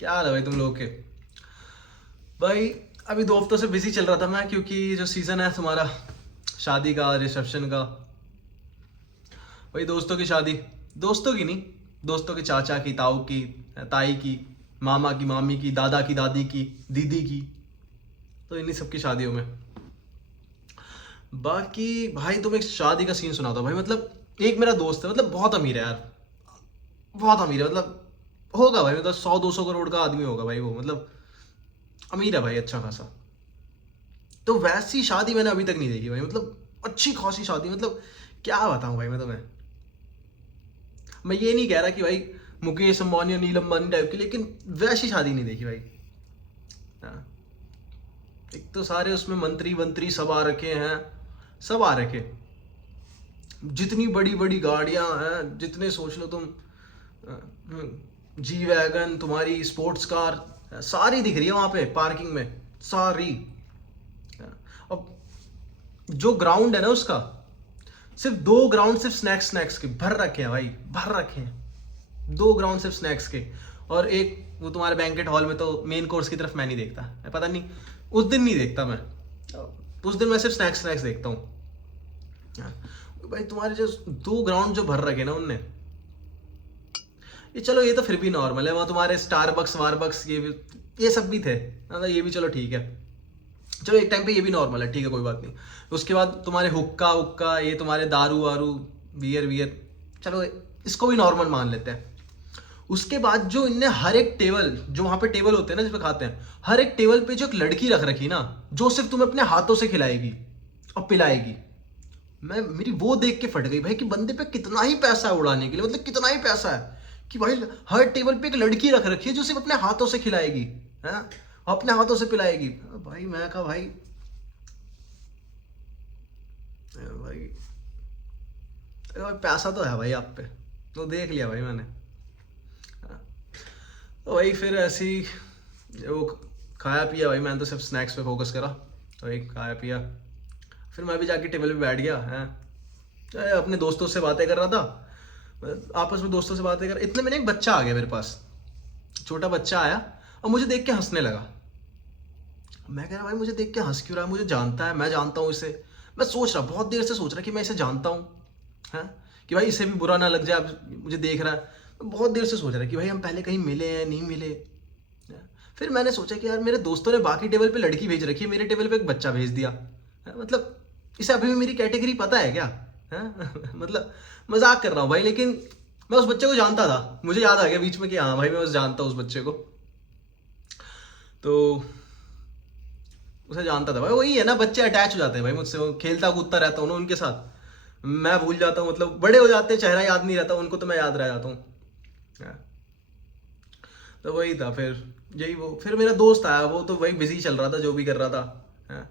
क्या हाल है भाई तुम लोग के? भाई अभी 2 हफ्तों से बिजी चल रहा था मैं, क्योंकि जो सीज़न है तुम्हारा शादी का, रिसेप्शन का। वही दोस्तों की शादी, दोस्तों की नहीं, दोस्तों के चाचा की, ताऊ की, ताई की, मामा की, मामी की, दादा की, दादी की, दीदी की। तो इन्हीं सबकी शादियों में। बाकी भाई तुम एक शादी का सीन सुना दो भाई। मतलब एक मेरा दोस्त है, मतलब बहुत अमीर है यार, बहुत अमीर है। मतलब होगा भाई, मतलब 100-200 करोड़ का आदमी होगा भाई वो। मतलब अमीर है भाई, अच्छा खासा। तो वैसी शादी मैंने अभी तक नहीं देखी भाई। मतलब अच्छी खासी शादी, मतलब क्या बताऊं भाई मैं तुम्हें। मैं ये नहीं कह रहा कि भाई मुकेश अंबानी और नील अंबानी टाइप की, लेकिन वैसी शादी नहीं देखी भाई। हाँ। एक तो सारे उसमें मंत्री वंत्री सब आ रखे हैं, सब आ रखे। जितनी बड़ी बड़ी गाड़ियां हैं, जितने सोच लो तुम, जी वैगन, तुम्हारी स्पोर्ट्स कार, सारी दिख रही है वहां पे पार्किंग में, सारी। अब जो ग्राउंड है ना उसका, सिर्फ 2 ग्राउंड सिर्फ स्नैक्स स्नैक्स के भर रखे हैं भाई, भर रखे हैं। 2 ग्राउंड सिर्फ स्नैक्स के। और एक वो तुम्हारे बैंकेट हॉल में, तो मेन कोर्स की तरफ मैं नहीं देखता, मैं पता नहीं, उस दिन नहीं देखता मैं। उस दिन मैं सिर्फ स्नैक्स स्नैक्स देखता हूँ। हाँ। भाई तुम्हारे जो 2 ग्राउंड जो भर रखे ना उनने, ये चलो ये तो फिर भी नॉर्मल है। वहाँ तुम्हारे स्टारबक्स वारबक्स ये सब भी थे। हाँ, ये भी चलो ठीक है। चलो एक टाइम पे ये भी नॉर्मल है, ठीक है, कोई बात नहीं। उसके बाद तुम्हारे हुक्का उक्का, ये तुम्हारे दारू वारू, बियर वियर, चलो इसको भी नॉर्मल मान लेते हैं। उसके बाद जो इनने हर एक टेबल, जो वहां पे टेबल होते हैं ना जिसपे खाते हैं, हर एक टेबल पे जो एक लड़की रख रखी ना, जो सिर्फ तुम्हें अपने हाथों से खिलाएगी और पिलाएगी। मैं मेरी वो देख के फट गई भाई कि बंदे पे कितना ही पैसा है उड़ाने के लिए, मतलब कितना ही पैसा है कि भाई हर टेबल पे एक लड़की रख रखी है जो सिर्फ अपने हाथों से खिलाएगी, है, अपने हाथों से पिलाएगी। भाई मैं कहा भाई, भाई अरे भाई पैसा तो है भाई आप पे, तो देख लिया भाई मैंने। तो वही फिर ऐसे ही वो खाया पिया भाई, मैंने तो सिर्फ स्नैक्स पे फोकस करा। तो वही खाया पिया, फिर मैं भी जाके टेबल पे बैठ गया है, अपने दोस्तों से बातें कर रहा था। आपस में दोस्तों से बातें कर, इतने में एक बच्चा आ गया मेरे पास, छोटा बच्चा आया और मुझे देख के हंसने लगा। मैं कह रहा भाई मुझे देख के हंस क्यों रहा है, मुझे जानता है, मैं जानता हूँ इसे। मैं सोच रहा, बहुत देर से सोच रहा कि मैं इसे जानता हूँ, है, कि भाई इसे भी बुरा ना लग जाए, अब मुझे देख रहा है। मैं बहुत देर से सोच रहा कि भाई हम पहले कहीं मिले हैं नहीं मिले। फिर मैंने सोचा कि यार मेरे दोस्तों ने बाकी टेबल पे लड़की भेज रखी है, मेरे टेबल पे एक बच्चा भेज दिया। मतलब इसे अभी भी मेरी कैटेगरी पता है क्या? है? मतलब मजाक कर रहा हूँ भाई, लेकिन मैं उस बच्चे को जानता था। मुझे याद आ गया बीच में कि हाँ भाई मैं उसे जानता हूँ, उस बच्चे को। तो उसे जानता था भाई। वही है ना, बच्चे अटैच हो जाते हैं भाई मुझसे, वो खेलता कूदता रहता हूँ ना उनके साथ, मैं भूल जाता हूँ। मतलब बड़े हो जाते हैं, चेहरा याद नहीं रहता उनको, तो मैं याद रह जाता हूँ। तो वही था फिर, यही वो फिर मेरा दोस्त आया, वो तो वही बिजी चल रहा था जो भी कर रहा था, है?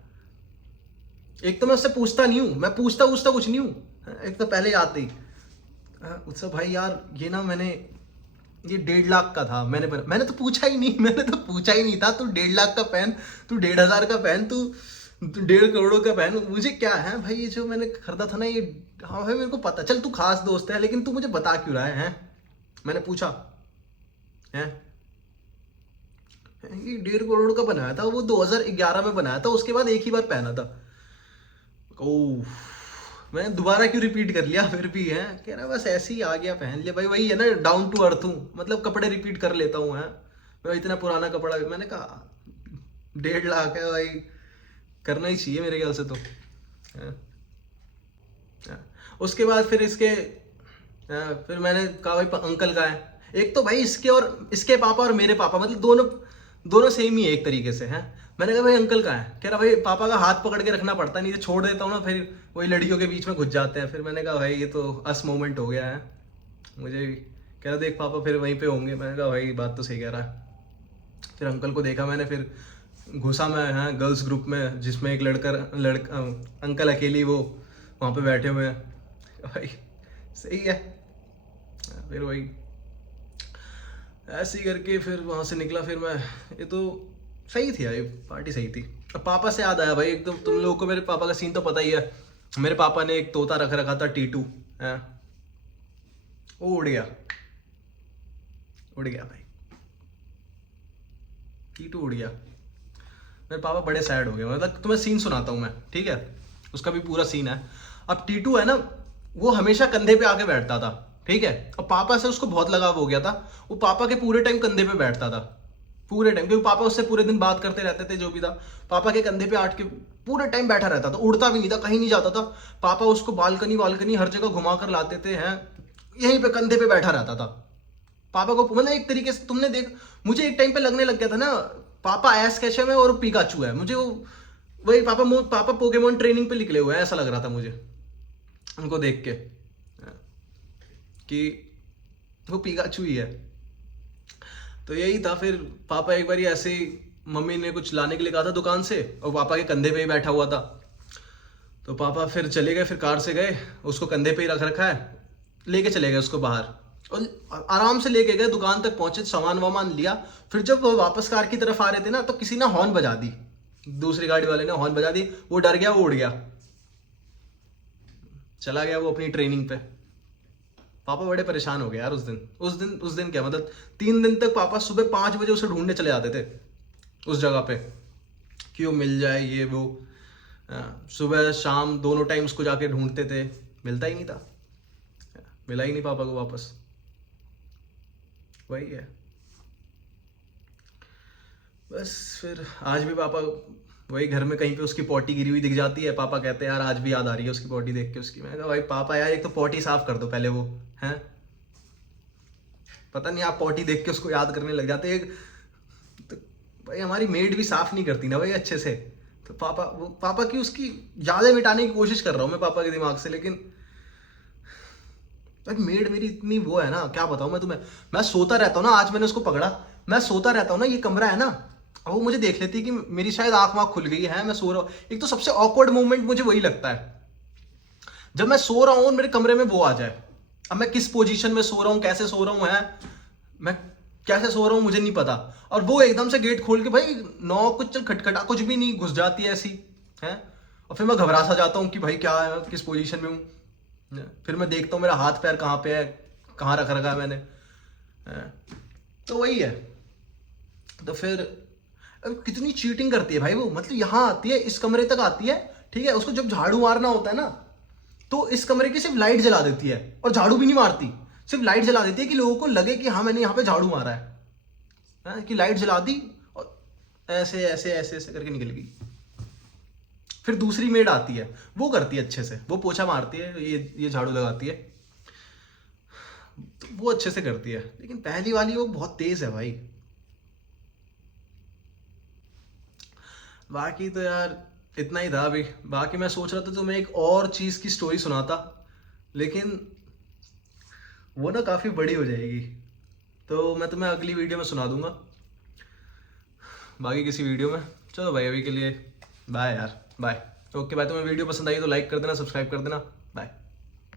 एक तो मैं उससे पूछता नहीं हूँ, मैं पूछता पूछता कुछ नहीं हूँ, एक तो पहले ही आते ही, उससे भाई यार ये ना मैंने, ये 1.5 लाख का था, मैंने तो पूछा ही नहीं, मैंने तो पूछा ही नहीं था। तू 1.5 लाख का पहन, तू 1.5 हजार का पहन, तू 1.5 करोड़ का पहन, मुझे क्या है भाई, ये जो मैंने खरीदा था ना ये। हाँ भाई मेरे को पता, चल तू खास दोस्त है, लेकिन तू मुझे बता क्यों रहा है? मैंने पूछा है, ये 1.5 करोड़ का बनाया था, वो 2011 में बनाया था, उसके बाद एक ही बार पहना था। ओह, मैंने दोबारा क्यों रिपीट कर लिया फिर भी, है कह रहा बस ऐसे ही आ गया पहन लिया भाई। वही है ना, डाउन टू अर्थ हूँ, मतलब कपड़े रिपीट कर लेता हूँ, है। मैं इतना पुराना कपड़ा, मैंने कहा 1.5 लाख है भाई, करना ही चाहिए मेरे ख्याल से तो, है? है। उसके बाद फिर इसके, फिर मैंने कहा भाई अंकल का है। एक तो भाई इसके और इसके पापा और मेरे पापा, मतलब दोनों दोनों सेम ही है एक तरीके से, हैं। मैंने कहा भाई अंकल का है, कह रहा भाई पापा का हाथ पकड़ के रखना पड़ता है, नहीं तो छोड़ देता हूँ ना फिर वही लड़कियों के बीच में घुस जाते हैं। फिर मैंने कहा भाई ये तो अस मोमेंट हो गया है मुझे। कह रहा देख पापा फिर वहीं पे होंगे। मैंने कहा भाई बात तो सही कह रहा है। फिर अंकल को देखा मैंने, फिर घुसा मैं, हाँ, गर्ल्स ग्रुप में, जिसमें एक लड़का अंकल अकेली वो वहाँ पे बैठे हुए हैं भाई। सही है। फिर वही ऐसे ही करके फिर वहाँ से निकला। फिर मैं, ये तो सही थी यार, पार्टी सही थी। अब पापा से याद आया भाई, एकदम तुम लोगों को मेरे पापा का सीन तो पता ही है। मेरे पापा ने एक तोता रख रखा था, टीटू, है, वो उड़ गया, उड़ गया भाई। टीटू उड़ गया। मेरे पापा बड़े सैड हो गए। मतलब तुम्हें सीन सुनाता हूँ मैं, ठीक है, उसका भी पूरा सीन है। अब टीटू है ना, वो हमेशा कंधे पे आके बैठता था, ठीक है। अब पापा से उसको बहुत लगाव हो गया था, वो पापा के पूरे टाइम कंधे पे बैठता था, पूरे टाइम, क्योंकि पापा उससे पूरे दिन बात करते रहते थे, जो भी था पापा के कंधे पे आट के पूरे टाइम बैठा रहता था, उड़ता भी नहीं था, कहीं नहीं जाता था। पापा उसको बालकनी वालकनी हर जगह घुमा कर लाते थे, हैं, यहीं पे कंधे पे बैठा रहता था। पापा को मतलब एक तरीके से तुमने देख, मुझे एक टाइम पे लगने लग गया था ना पापा ऐश कैशम है और पिकाचू है, मुझे वो वही पापा पोकेमोन ट्रेनिंग पे निकले हुए हैं, ऐसा लग रहा था मुझे उनको देख के कि वो पिकाचू ही है। तो यही था। फिर पापा एक बार ऐसे ही, मम्मी ने कुछ लाने के लिए कहा था दुकान से, और पापा के कंधे पे ही बैठा हुआ था। तो पापा फिर चले गए, फिर कार से गए, उसको कंधे पे ही रख रखा है, लेके चले गए उसको बाहर, और आराम से लेके गए, दुकान तक पहुंचे, सामान वामान लिया। फिर जब वो वापस कार की तरफ आ रहे थे ना, तो किसी ने हॉर्न बजा दी, दूसरी गाड़ी वाले ने हॉर्न बजा दी, वो डर गया, वो उड़ गया, चला गया वो अपनी ट्रेनिंग पे। पापा बड़े परेशान हो गए यार उस दिन क्या मतलब 3 दिन तक पापा सुबह 5 बजे उसे ढूंढने चले जाते थे उस जगह पे कि वो मिल जाए, ये वो। सुबह शाम दोनों टाइम उसको जाके ढूंढते थे, मिलता ही नहीं था, मिला ही नहीं पापा को वापस। वही है बस। फिर आज भी पापा वही घर में कहीं पे उसकी पॉटी गिरी हुई दिख जाती है, पापा कहते हैं यार आज भी याद आ रही है उसकी पॉटी देख के उसकी। मैंने कहा भाई पापा यार एक तो पॉटी साफ कर दो पहले, वो हैं, पता नहीं आप पॉटी देख के उसको याद करने लग जाते एक। तो भाई हमारी मेड भी साफ नहीं करती ना भाई अच्छे से, तो पापा की उसकी यादें मिटाने की कोशिश कर रहा हूँ मैं पापा के दिमाग से, लेकिन भाई मेड मेरी इतनी वो है ना, क्या बताऊँ मैं तुम्हें। मैं सोता रहता हूँ ना, आज मैंने उसको पकड़ा, मैं सोता रहता हूँ ना, ये कमरा है ना, अब वो मुझे देख लेती है कि मेरी शायद आंख वाँख खुल गई है, मैं सो रहा हूँ। एक तो सबसे ऑकवर्ड मोमेंट मुझे वही लगता है जब मैं सो रहा हूँ और मेरे कमरे में वो आ जाए। अब मैं किस पोजीशन में सो रहा हूँ, कैसे सो रहा हूँ, है मैं कैसे सो रहा हूँ मुझे नहीं पता, और वो एकदम से गेट खोल के भाई नौ कुछ चल खटखटा कुछ भी नहीं घुस जाती है ऐसी, है। और फिर मैं घबरा सा जाता हूँ कि भाई क्या है, किस पोजीशन में हूँ। फिर मैं देखता हूँ मेरा हाथ पैर कहाँ पे है, कहाँ रख रखा है मैंने, तो वही है। तो फिर अब कितनी चीटिंग करती है भाई वो, मतलब यहाँ आती है, इस कमरे तक आती है, ठीक है, उसको जब झाड़ू मारना होता है ना, तो इस कमरे की सिर्फ लाइट जला देती है, और झाड़ू भी नहीं मारती, सिर्फ लाइट जला देती है कि लोगों को लगे कि हाँ मैंने यहाँ पे झाड़ू मारा है, कि लाइट जला दी और ऐसे ऐसे ऐसे ऐसे करके निकल गई। फिर दूसरी मेड आती है, वो करती है अच्छे से, वो पोछा मारती है, ये झाड़ू लगाती है, तो वो अच्छे से करती है। लेकिन पहली वाली वो बहुत तेज है भाई। बाकी तो यार इतना ही था अभी। बाकी मैं सोच रहा था तो मैं एक और चीज़ की स्टोरी सुनाता, लेकिन वो ना काफ़ी बड़ी हो जाएगी, तो मैं तुम्हें अगली वीडियो में सुना दूंगा, बाकी किसी वीडियो में। चलो भाई अभी के लिए बाय यार, बाय। ओके भाई, तुम्हें वीडियो पसंद आई तो लाइक कर देना, सब्सक्राइब कर देना।